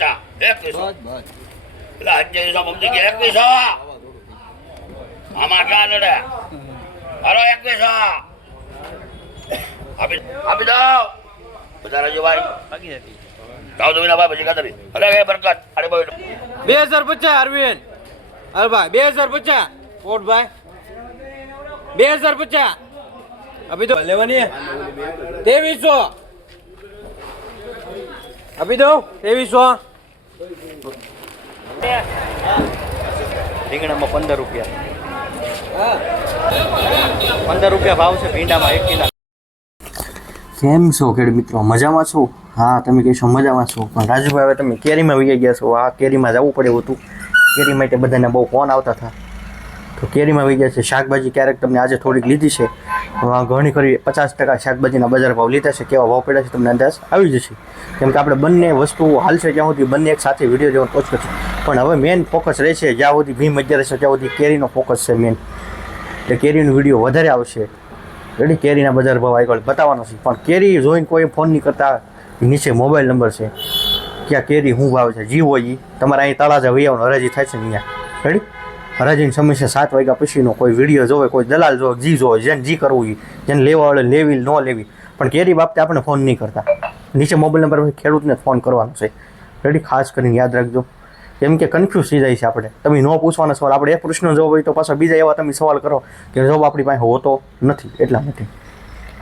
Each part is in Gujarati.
50 2100 એટલે 2800 મમ્મી કે 2100 આમાં ક્યાં નડે હાલો 2100 આપી દો બધા રાજો ભાઈ બાકી હતી જાઓ તો વિના ભાઈ પછી કાતરી અરે એ બરકત અરે ભાઈ 2050 અરવિંદ અરે ભાઈ 2050 કોટ ભાઈ 2050 અભી તો લેવાની 2300 અભી દો 2300 રીંગણામાં 15 રૂપિયા 15 રૂપિયા ભાવ છે ભીંડામાં 1 કિલો. કેમ છો ખેડૂત મિત્રો, મજામાં છો? હા, તમે કહેશો મજામાં છો, પણ રાજુભાઈ હવે તમે કેરીમાં વહી ગયા છો. આ કેરીમાં જવું પડે હતું, કેરી માટે બધાને બહુ ફોન આવતા હતા, તો કેરીમાં વહી ગયા છે. શાકભાજી ક્યારેક તમને આજે થોડીક લીધી છે, ઘણી ખરી 50% શાકભાજીના બજાર ભાવ લીધા છે. કેવા ભાવ પડ્યા છે તમને અંદાજ આવી જશે, કેમ કે આપણે બંને વસ્તુઓ હાલશે ત્યાં સુધી બંને એક સાથે વિડીયો જેવો પહોંચ કરશે. પણ હવે મેઇન ફોકસ રહેશે જ્યાં સુધી ભીમ 11 રહેશે ત્યાં સુધી કેરીનો ફોકસ છે મેઇન, એટલે કેરીનો વિડીયો વધારે આવશે. રેડી, કેરીના બજાર ભાવ આગળ બતાવવાનો છે, પણ કેરી જોઈને કોઈ ફોન નહીં કરતા. નીચે મોબાઈલ નંબર છે, ક્યાં કેરી શું ભાવ છે, જી હોય તમારે અહીં તળાજા વહી આવવાનું, હરાજી થાય છે ને અહીંયા. રેડી, હરાજીની સમસ્યા 7 વાગ્યા પછીનો કોઈ વિડીયો જોવે, કોઈ દલાલ જોવે, જી જોવે, જેને જી કરવું એ, જેને લેવા વાળે લેવી ન લેવી, પણ કેરી બાબતે આપણે ફોન નહીં કરતા. નીચે મોબાઈલ નંબર પર ખેડૂતને ફોન કરવાનો છે. રેડી, ખાસ કરીને યાદ રાખજો, કેમ કે કન્ફ્યુઝ થઈ જાય છે આપણે. તમે ન પૂછવાના સવાલ, આપણે એક પ્રશ્ન જવાબ હોય તો પાછા બીજા એવા તમે સવાલ કરો કે જવાબ આપણી પાસે હોતો નથી. એટલા માટે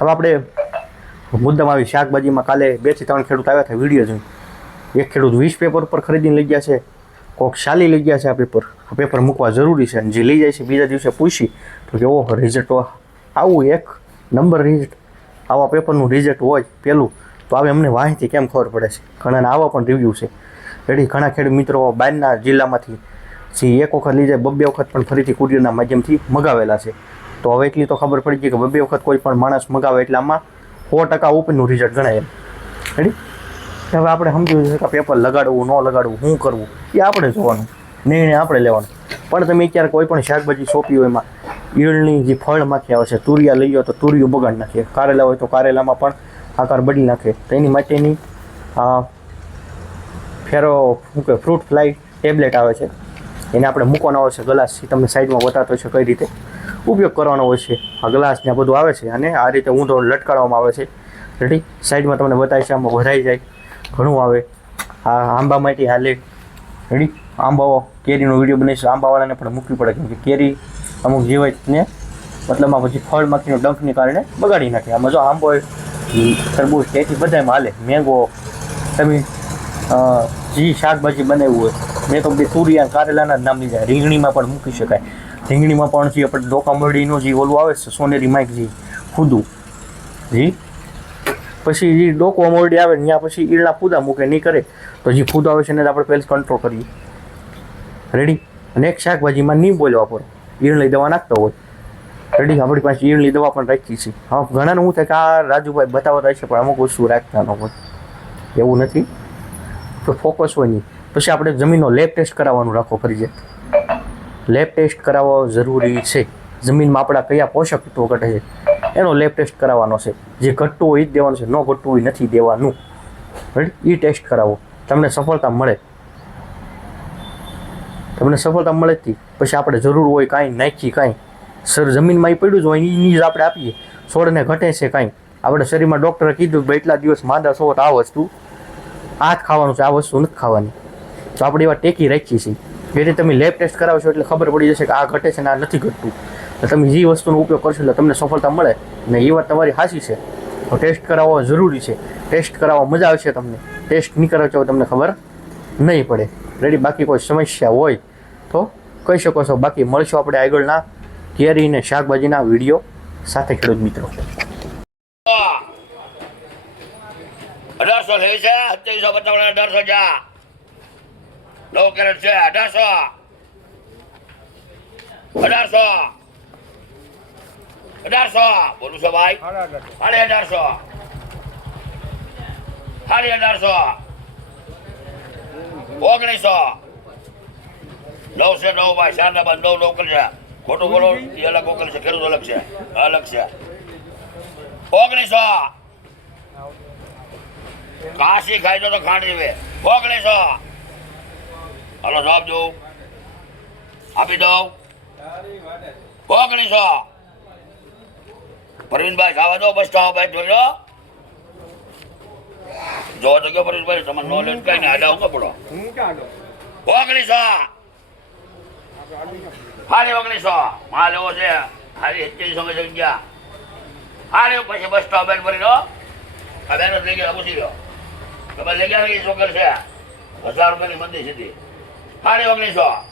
હવે આપણે મુદ્દામાં આવી શાકભાજીમાં કાલે 2 થી 3 ખેડૂત આવ્યા હતા વિડીયો જોઈને. એક ખેડૂત 20 પેપર ઉપર ખરીદીને લઈ ગયા છે, કોઈક શાલી લઈ ગયા છે. આ પેપર મૂકવા જરૂરી છે, અને જે લઈ જાય છે બીજા દિવસે પૂછી તો કે ઓહો રિઝલ્ટ આવું એક નંબર રિઝલ્ટ, આવા પેપરનું રિઝલ્ટ હોય પહેલું તો આવે. અમને વાંચથી કેમ ખબર પડે છે? ઘણાના આવા પણ રિવ્યૂ છે. રેડી, ઘણા ખેડૂત મિત્રો બહારના જિલ્લામાંથી જે એક વખત લઈ જાય 2 વખત પણ ફરીથી કુરિયરના માધ્યમથી મગાવેલા છે. તો હવે એટલી તો ખબર પડી ગઈ કે 2 વખત કોઈ પણ માણસ મગાવે એટલે આમાં 100% ઉપરનું રિઝલ્ટ ગણાય એમ. રેડી, હવે આપણે સમજવું છે કે પેપર લગાડવું ન લગાડવું, શું કરવું એ આપણે જોવાનું, નિર્ણય આપણે લેવાનો. પણ તમે અત્યારે કોઈ પણ શાકભાજી સોંપી હોય એમાં ઈયળની જે ફળમાંથી આવે છે, તુરિયા લઈ જાઓ તો તુરિયું બગાડ નાખે, કારેલા હોય તો કારેલામાં પણ આકાર બદલી નાખે. તો એની માટેની ફ્રૂટ ફ્લાય ટેબ્લેટ આવે છે, એને આપણે મૂકવાનો હોય છે ગ્લાસ. તમને સાઈડમાં બતાવતો હોય છે કઈ રીતે ઉપયોગ કરવાનો હોય છે. આ ગ્લાસ ને બધું આવે છે, અને આ રીતે ઊંધો લટકાડવામાં આવે છે. રેડી, સાઈડમાં તમને બતાવી છે, આમાં ભરાઈ જાય ઘણું આવે. આ આંબા માટે હાલે. રેડી, આંબાઓ કેરીનો વિડીયો બનાવીશું, આંબાવાળાને પણ મૂકવી પડે, કેમ કે કેરી અમુક જીવાય ને મતલબમાં પછી ફળમાંથીનો ડંખને કારણે બગાડી નાખે. આમાં જો આંબો હોય, તરબૂચ, તેથી બધામાં હાલે. મેંગો, તમે જે શાકભાજી બનાવ્યું હોય, મેં તો બે તુરિયા કારેલાના જ નામ લીધા. રીંગણીમાં પણ મૂકી શકાય. રીંગણીમાં પણ જે આપણે ડોકામરડીનું જે ઓલું આવે છે સોનેરી માઇક, જે ખુદું જી, પછી જે ડોકો મોરડી આવે ત્યાં પછી ઈળના ફૂદા મૂકે નહીં કરે તો જે ફૂદ આવે છે એને આપણે પહેલાં કંટ્રોલ કરીએ. રેડી, અને એક શાકભાજીમાં નહીં બોલવા પડે, ઈળની દવા નાખતા હોય. રેડી, આપણી પાસે ઈળની દવા પણ રાખી છે. હા, ઘણાને શું થાય કે આ રાજુભાઈ બતાવતા છે, પણ અમુક વસ્તુ રાખતા ન હોય, એવું નથી. તો ફોકસ હોય નહીં. પછી આપણે જમીનનો લેબ ટેસ્ટ કરાવવાનું રાખો ફરજિયાત. લેબ ટેસ્ટ કરાવવો જરૂરી છે. જમીનમાં આપણા કયા પોષક તત્વો ઘટે છે એનો લેબ ટેસ્ટ કરાવવાનો છે. જે ઘટતું હોય એ જ દેવાનું છે, ન ઘટતું હોય નથી દેવાનું. રાઈટ, એ ટેસ્ટ કરાવો, તમને સફળતા મળે. તમને સફળતા મળે જ પછી આપણે જરૂર હોય કાંઈ નાખી કાંઈ સર જમીનમાં એ પડ્યું જ હોય એની જ આપણે આપીએ. છોડને ઘટે છે કાંઈ, આપણે શરીરમાં ડૉક્ટરે કીધું કે એટલા દિવસ માંદા છો તો આ વસ્તુ આ જ ખાવાનું છે, આ વસ્તુ નથી ખાવાની, તો આપણે એવા ટેકી રાખીએ છીએ. એટલે તમે લેબ ટેસ્ટ કરાવશો એટલે ખબર પડી જશે કે આ ઘટે છે ને આ નથી ઘટતું. તો તમે જે વસ્તુનો ઉપયોગ કરશો એટલે તમને સફળતા મળે ને એ વાત તમારી સાચી છે. તો ટેસ્ટ કરાવવો જરૂરી છે. ટેસ્ટ કરાવવા મજા આવશે તમને. ટેસ્ટ નહીં કરાવશો તમને ખબર નહીં પડે. રેડી, બાકી કોઈ સમસ્યા હોય તો કહી શકો છો. બાકી મળશું આપણે આગળના કેરી ને શાકભાજીના વિડીયો સાથે ખેડૂત મિત્રો. 1800 લેવી છે, 2755 1800 જા 9 કેરેટ છે 1800 બોલું છો ભાઈ 1800 1900 9 છે 9 ભાઈ શારદા બંધ 9 લોકલ છે. ખોટું બોલો એ અલગ લોકલ છે, ખેડૂત અલગ છે, અલગ છે. 1900 કાશી ખાઈ તો ખાંડ જેવે 1900 હાલો જવાબ દઉં આપી દઉં 1900 પરવીનભાઈ ખાવા દો બસ સ્ટોપ ભાઈ જોજો જો તો કે પરવીનભાઈ તમારે નોલેજ કઈ ને આડા હું પડો 1900 હારે 1900 માલ એવો છે હારી 2100 માં ગયા હારે પછી બસ સ્ટોપ ભરી દો હવે એનો લઈ ગયા પૂછી લો તમે લઈ ગયા કે છોકર છે 1000 રૂપિયાની મંદી સીધી હારે 1900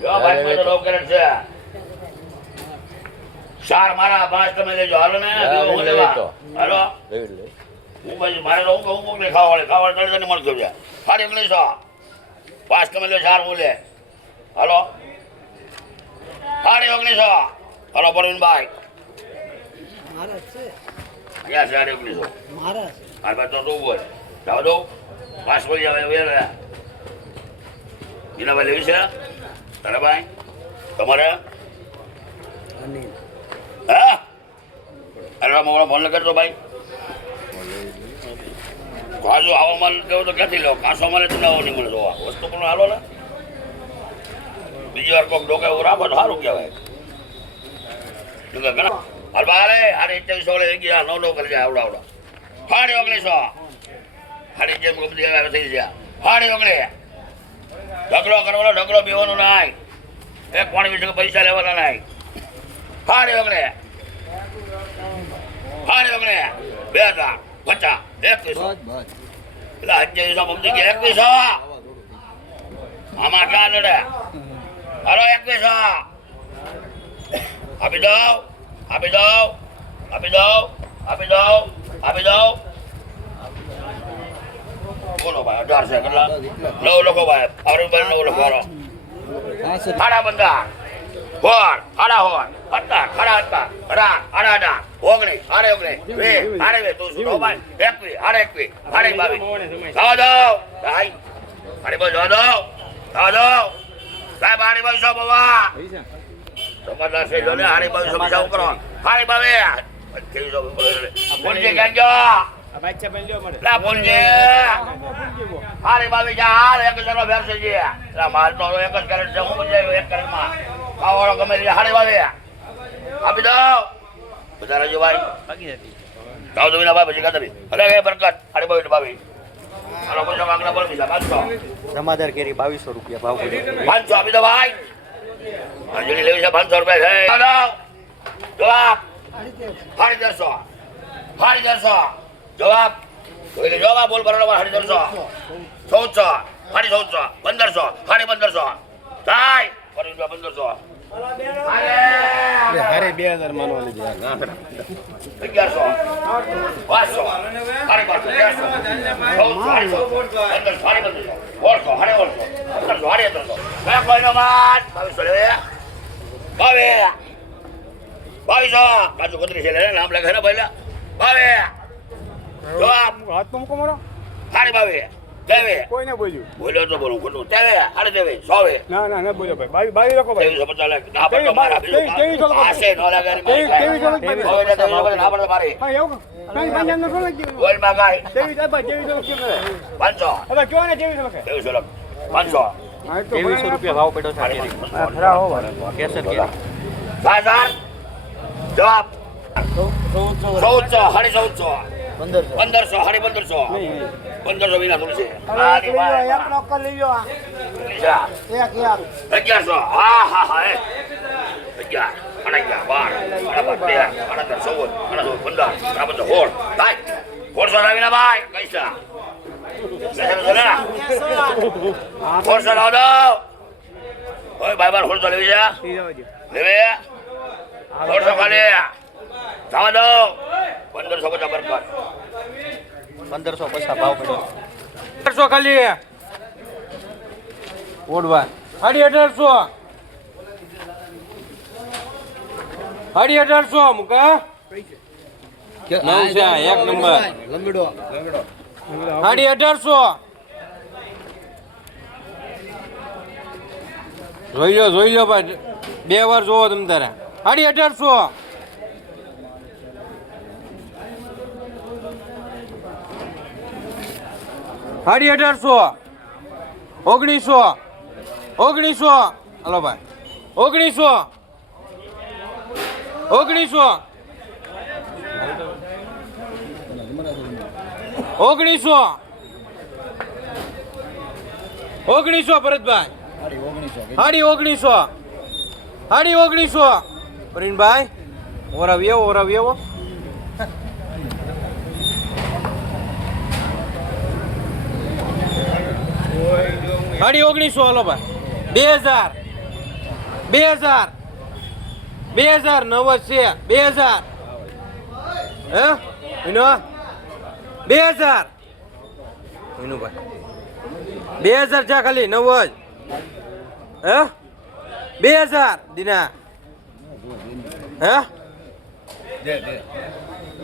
જો ભાઈ મેં તો રોક કરે છે ચાર મારા 5 તમે લેજો હાલો ને હું લેવા હાલો હું પછી મારે તો હું મોકલે ખાવાડે તળે મળતો છે હારે 1900 5 તમે લે 4 હું લે હાલો હારે 1900 હાલો પરવીનભાઈ અહીંયા છે હારે 1900 હા ભાઈ તો તું બોલ જાવ દો 5 બોલી આવે એના ભાઈ લેવી છે તારા ભાઈ તમારે હા અરે મોડા ફોન કરતો ભાઈ કાજો હવામાન કેવું તો ક્યાંથી લો કાસો મળે તમને આવો નહીં મળે જોવા વસ્તુ પણ હાલો ને બીજી વાર કોઈક ડોકે એવું રાખો તો સારું કહેવાય ઘણા હાલ બારે હારે 2100 લઈ ગયા 9 કરી જાય આવડા હારે 1900 હારે જેમ બધી થઈ ગયા હારે 19 ઢગલો કરવાનો ઢગલો પીવાનો નાય એક પાણી વિશે પૈસા લેવાના નાય હારે 19 હારે 19 2050 2100 એટલે 2100 મમતી કે 2100 આમાં ક્યાં લડે હાલો 2100 આપી દઉં આપી દઉં આપી દઉં આપી દઉં આપી દઉં બોલો ભાઈ 18 છે કેટલા 9 લખો ભાઈ અરુણભાઈ 9 લખો હાડા બંધા હોર હાડા હોર હતા ખરા હતા ખરા હાડા 19 હારે 19 વે હારે વે તું સુનો ભાઈ 21 હારે 21 હારે 22 ખાવા દો ભાઈ હારે બસ ખાવા દો ખાવા દો સાહેબ હારે 2200 બાબા સમજદાર છે જો ને હારે 2200 પૈસા કરો હારે 22 બોલજે ગંજો બાચ્ચા બન લ્યો મને લા બોલજે હારે 22 જા હારે 1000 ભેરસે છે લા માલ તો એક જ કરે છે હું બજાયો એક કરેમાં ખાવાળો ગમે તે હારે 22 આપી દો બજાર જો ભાઈ બાકી નથી જાવ તો વિના ભાઈ પછી કાતરી અરે કે બરકત હારે 22 હાલો પૈસા માંગના બોલ બીજા 500 જમાદાર કેરી 2200 રૂપિયા ભાવ કર્યો 500 આપી દો ભાઈ અંજલી લેવી છે 500 રૂપિયા છે જવાબ હારી 1000 હારી 1000 જવાબ કોઈને જવાબ બોલ બરાબર હારી 1000 1400 હારી 1400 1500 હારી 1500 જાય ફરી 1500 હારે 2000 માનવા લીધે 1100 500 હારી 500 હારી 1500 હારી 1500 હારી 1500 મેં કોઈનો માન 2200 લેવે 2200 કાજુ કતરી છે લે નામ લખે ને પહેલા 22 જવાબ હાથ તો મૂકો મારો હારી 22 દેવે કોઈને બોલ્યું બોલ્યો તો બોલું ખોટું દેવે હારી દેવે 100 ના ના ના બોલ્યો ભાઈ 22 લખો ભાઈ 2350 લાખ ના પડતો મારા બીજું આશે નો લાગારી કેવી ચાલો ભાઈ હવે ના પડતો મારી હા એવું કઈ પાંજાન નો લખી દીધું બોલ માં કાઈ કેવી ભાઈ કેવી ચાલો કેમ કરે 500 હવે કયો ને કેવી ચાલો કે 2300 લાખ 500 હા તો 2300 રૂપિયા ભાવ પડ્યો છે કેરી ખરા હો ભાઈ કેસર કેરી 1000 જવાબ 1400 હારી 1400 1500 હારી 1500 1500 વિના થોડી છે હારી ભાઈ એક નોકર લઈ લો આ એક 1100 હા હા હા 11 પંદરસો પૈસા ભાવ પડ્યો 1800 ખાલી ઓડવા 1800 1800 મુકા નવ છે એક નંબર લંગડો 1800 જોઈ લો ભાઈ બે વાર જોવો તમે તારે 1800 1800 1900 1900 હાલો ભાઈ 1900 1900 1900 1900 ભરતભાઈ હાડી 1900 હાડી 1900 પ્રવીણભાઈ ઓરાવ્યો હાડી 1900 હાલો ભાઈ 2000 નવ છે 2000 હે વિનો 2000 વિનુભાઈ 2000 છે ખાલી નવ જ હે 2000 દીના હે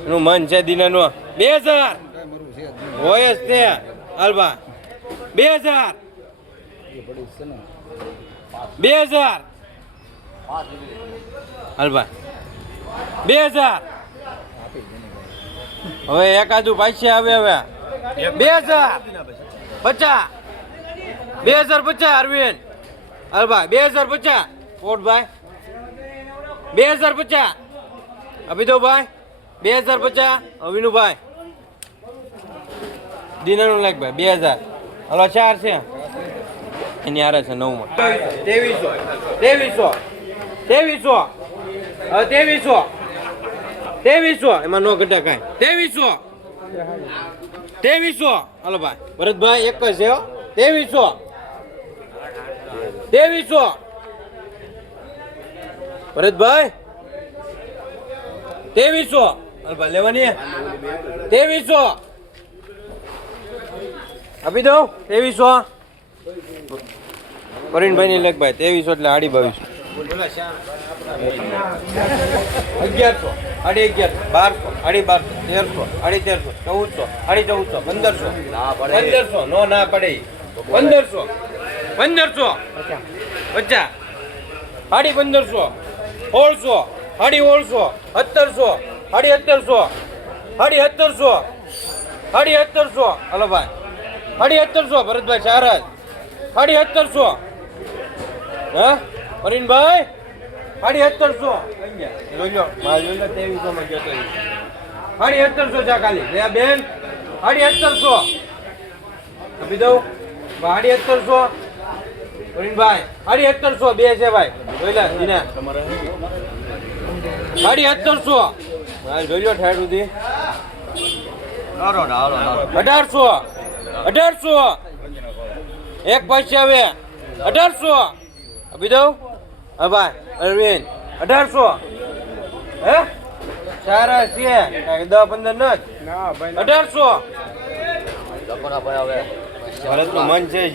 નું મન છે દીનાનું 2000 હોય જ તે હાલબા 2000 હાલબા 2000 હવે એકાદું પાછી આવે હવે 2050 અરવિંદ હાલબા 2050 કોટભાઈ 2050 અભિદોભાઈ 2050 અવિનુભાઈ દિનાનું લાગ ભાઈ 2000 હલો 4 છે એની આરે છે 9 માં 2300 એમાં નો ઘટા કાંઈ 2300 હાલો ભાઈ ભરતભાઈ એક જ છે 2300 ભરતભાઈ 2300 હાલ ભાઈ લેવાની 2300 આપી દઉં 2300 પરિણભાઈ ની લેખ ભાઈ 2300 એટલે 2200 1100 1100 1200 નો ના પડે 1500 50 1500 1600 1700 હલો ભાઈ 1700 ભરતભાઈ ચાર જ 1700 હા પરિણભાઈ 1700 જોઈ લો 2300 માં ગયો તો 1700 છે ખાલી લે બેન 1700 આપી દઉં 1700 પરિણભાઈ 1700 બે છે ભાઈ જોઈ લે દીના 1700 હા જોઈ લો ઠેર સુધી 1800 એક પાછી આવે 1800 આપી દઉં હા ભાઈ અરવિંદ 1800 હે સારા છે 10 15 ન 1800 ભારત નું મન છે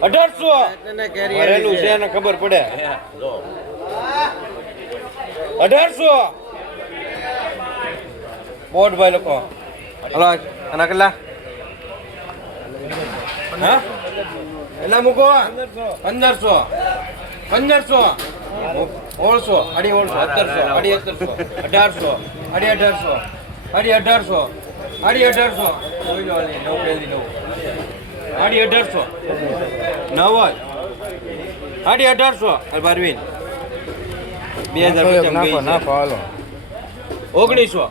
1800 ભરેલું છે ને ખબર પડે 1800 બોટ ભાઈ લોકો હલો આના કેટલા હા એટલા મૂકો 1500 1600 1700 1800 1800 જોઈ લો નવ પહેલી નવ 1800 નવ 1800 અરબારવીન 2050 નાખો હાલો 1900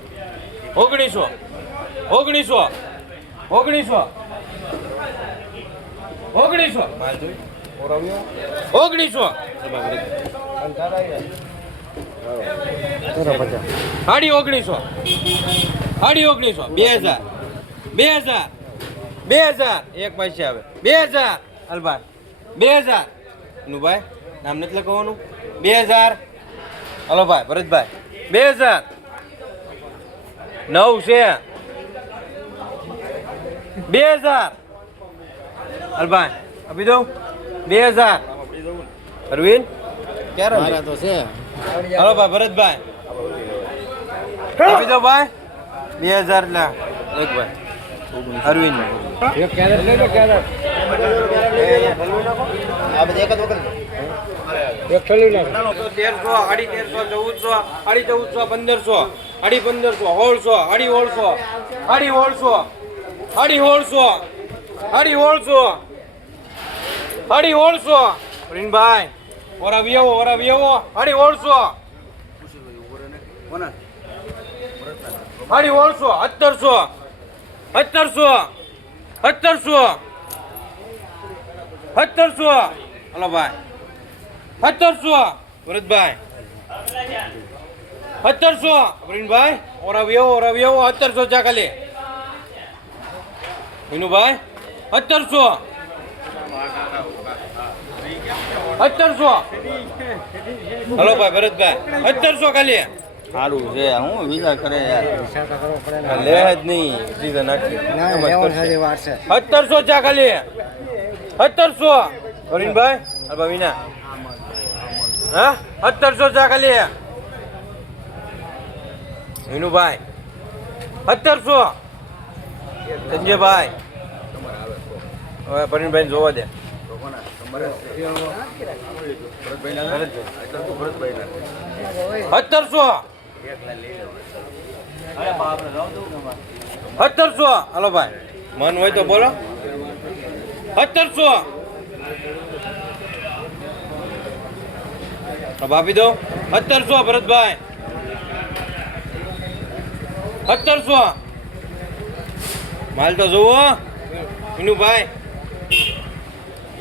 હાડી 1900 2000 એક પૈસા આવે 2000 અલબા 2000 નું ભાઈ નામ નથી લખવાનું 2000 હલો ભાઈ ભરતભાઈ 2000 9 છે 2000 અલભાઈ આપી દઉં 2000 અરવિંદ ક્યારે મારા તો છે હલો ભાઈ ભરતભાઈ આપી દો ભાઈ 2000 લા એક ભાઈ અરવિંદ એક કેરેટ લઈ લો કેરેટ આ બધે એક જ વખત એક ચલી લે 1300 1400 1400 1500 1600 1700 1700 હાડી 1600 પ્રિનભાઈ ઓરા વિયો હાડી 1600 હાડી 1600 1700 હલો ભાઈ 1700 ભરતભાઈ 1700 પ્રિનભાઈ ઓરા વિયો 1700 ચા ખાલી વિનુભાઈ 1700 હલો ભાઈ ભરતભાઈ 1700 ખાલી સારું છે હું વિચાર કરે યાર લે જ નહીં સીધા નાખી 1700 ચા ખાલી 1700 પ્રવીણભાઈ અલ્પા વિના હા 1700 ચા ખાલી વિનુભાઈ 1700 સંજયભાઈ હવે પ્રવીણભાઈ જોવા દે 1700 હાલો ભાઈ મન હોય તો બોલો 1700 ભાભી દો 1700 ભરતભાઈ 1700 માલ તો જોવો વિનુભાઈ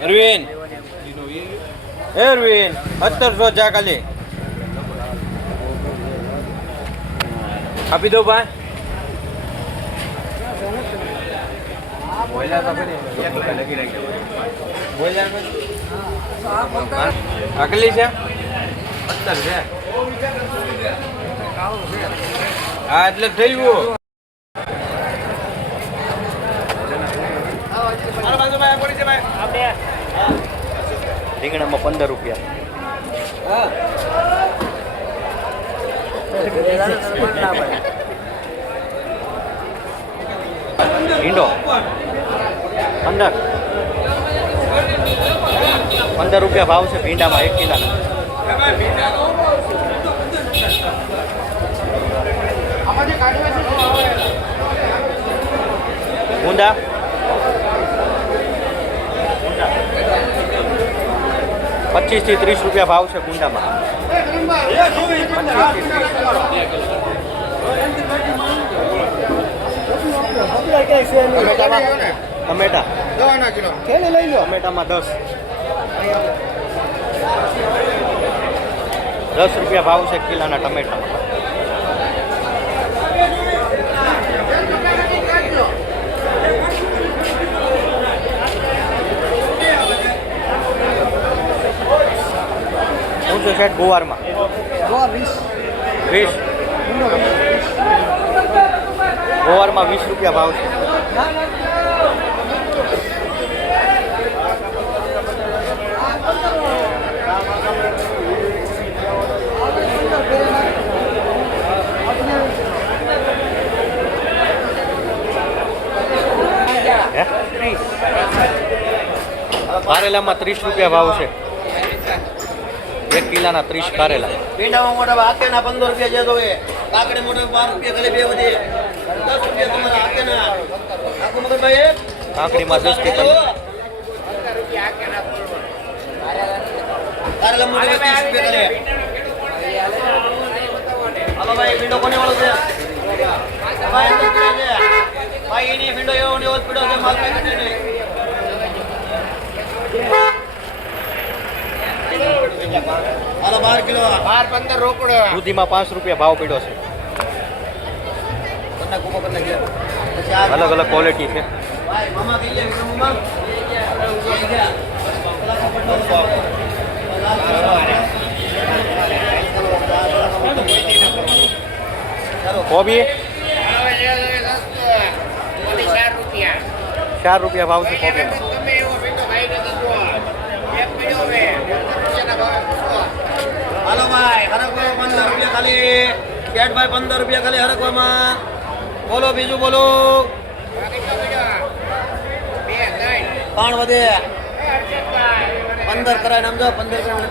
અરવિંદ 1700 ચા ખાલી આપી દો ભાઈ આકલી છે 17 છે હા એટલે થઈ ગયું રીંગણામાં 15 રૂપિયા ઈંડો 15 રૂપિયા ભાવ છે ભીંડામાં 1 કિલો ઊંડા 25 થી 30 રૂપિયા ભાવ છે ગુંડામાં ટમેટા ટમેટામાં 10 રૂપિયા ભાવ છે કિલોના ટમેટામાં શું છે સાહેબ ગુવારમાં 20 ગુવારમાં 20 રૂપિયા ભાવ છે કારેલામાં 30 રૂપિયા ભાવ છે 1 કિલોના 30 કારેલા ભીંડામાં મોટા હાકે ના 15 રૂપિયા જે દોવે કાકડે મોટા 12 રૂપિયા ખાલી બે વધે 10 રૂપિયા તમારા હાકે ના આખું મગરભાઈ કાકડીમાં 10 થી 15 કારેલા મોટા 30 રૂપિયા ખાલી હાલો ભાઈ ભીંડો કોને વાળો છે ભાઈ અંદર પીડો છે ભાઈ એની ભીંડો એવો ને એવો જ પીડો છે માલ પેકેટ નહીં હાલો 12 કિલો 12-15 રોકડો દૂધીમાં 5 રૂપિયા ભાવ પડ્યો છે અલગ અલગ ક્વોલિટી છે ભાઈ મામા કઈ લે મામા કોબી 4 રૂપિયા ભાવ છે કોબીમાં હાલો ભાઈ હરકો 15 રૂપિયા ખાલી કેટ ભાઈ 15 રૂપિયા ખાલી હરકોમાં બોલો બીજું બોલો 3 વધે 15 કરાય નામ જો 15 કરાય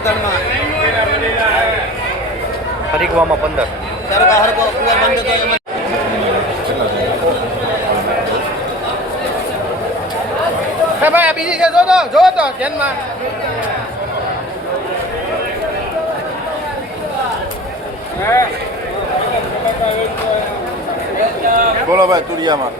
3 માં ખરીગવામાં 15 ચાલો કા હરકો કુવાર બંધ તો એમાં ભાઈ આ બીજી છે જો તો ધ્યાનમાં બોલો ભાઈ તુરિયામાં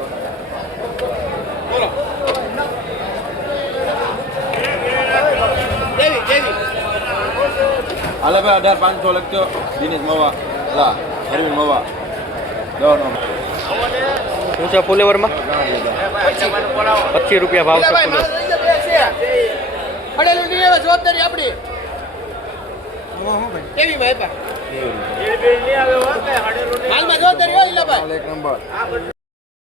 હાલે ભાઈ 18,500 લખજો દિનેશ મવા લા અરવિંદ મવા દવાનો શું છે ફુલેવરમાં 25 રૂપિયા ભાવ છે ફુલેવર પડેલું નહીં આવે જવાબદારી આપણી કેવી ભાઈ હાલમાં જવાબદારી હોય એક નંબર